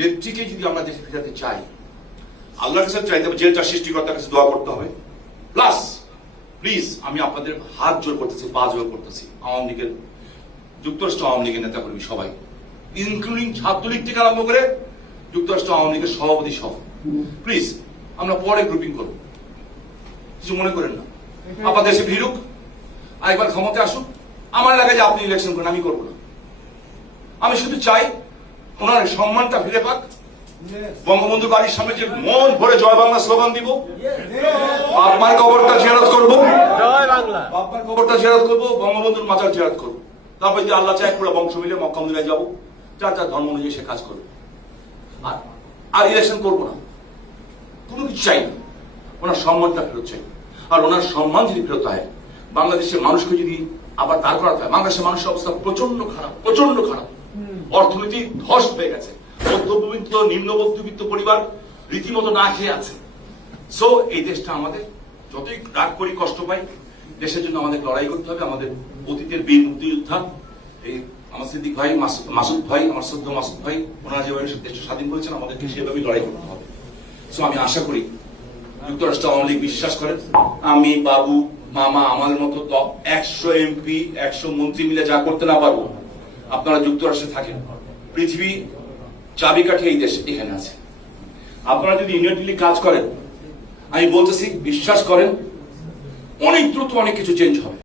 নেত্রীকে যদি আমরা দেশে ফেরাতে চাই, আল্লাহর কাছে চাইতে হবে, যে সৃষ্টিকর্তার কাছে দোয়া করতে হবে। প্লাস প্লিজ আমি আপনাদের হাত জোর করতেছি, পা জোর করতেছি, আওয়ামী লীগের, যুক্তরাষ্ট্র আওয়ামী লীগের নেতা কর্মী সবাই, ইনক্লুডিং ছাত্রলীগ থেকে আরম্ভ করে যুক্তরাষ্ট্র আওয়ামী লীগের সভাপতি সহ, প্লিজ আমরা পরে গ্রুপিং করব, কিছু মনে করেন না। আপনার দেশে ভিড়ুক, আরেকবার ক্ষমতা আসুক, আমার এলাকায় যে আপনি ইলেকশন করেন আমি করবো না। আমি শুধু চাই ওনার সম্মানটা ফিরে পাক। বঙ্গবন্ধু বাড়ির সামনে যে মন ভরে জয় বাংলা স্লোগান দিব, আপনার কবরটা জিয়ারত করবো, আপনার কবরটা জিয়ারত করবো, বঙ্গবন্ধুর মাজার জিয়ারত করবো। তারপরে যে আল্লাহ চায় পুরো বংশ মিলে মক্কা মদিনায় যাবো, যার যার ধর্ম অনুযায়ী সে কাজ করবে। আর ইলেকশন করবো না, কোনো কিছু চাই না, ওনার সম্মানটা ফেরত চাই। আর ওনার সম্মান যদি ফেরত হয়, বাংলাদেশের মানুষকে যদি আবার দাঁড় করাতে হয়, বাংলাদেশের মানুষের অবস্থা প্রচন্ড খারাপ, প্রচন্ড খারাপ। অর্থনীতি ধস হয়ে গেছে, মধ্যবিত্ত নিম্ন মধ্যবিত্ত পরিবার রীতিমতো না খেয়ে আছে। সো এই দেশটা আমাদের, যতই রাগ করি কষ্ট পাই, দেশের জন্য আমাদের লড়াই করতে হবে। আমাদের অতীতের বীর মুক্তিযোদ্ধা এই আমার সিদ্দিক ভাই, মাসুদ ভাই, আমার শ্রদ্ধ মাসুদ ভাই, ওনারা যেভাবে দেশটা স্বাধীন করেছেন, আমাদেরকে সেভাবেই লড়াই করতে হবে। সো আমি আশা করি যুক্তরাষ্ট্র আওয়ামী লীগ বিশ্বাস করেন, আমি, বাবু, মামা, আমার মতো 100 এমপি 100 মন্ত্রী মিলে যা করতে না পারবো, আপনারা যুক্তরাষ্ট্রে থাকেন, পৃথিবী চাবিকাঠি এই দেশ এখানে আছে। আপনারা যদি ইউনিটলি কাজ করেন, আমি বলতেছি বিশ্বাস করেন, অনেক দ্রুত অনেক কিছু চেঞ্জ হবে।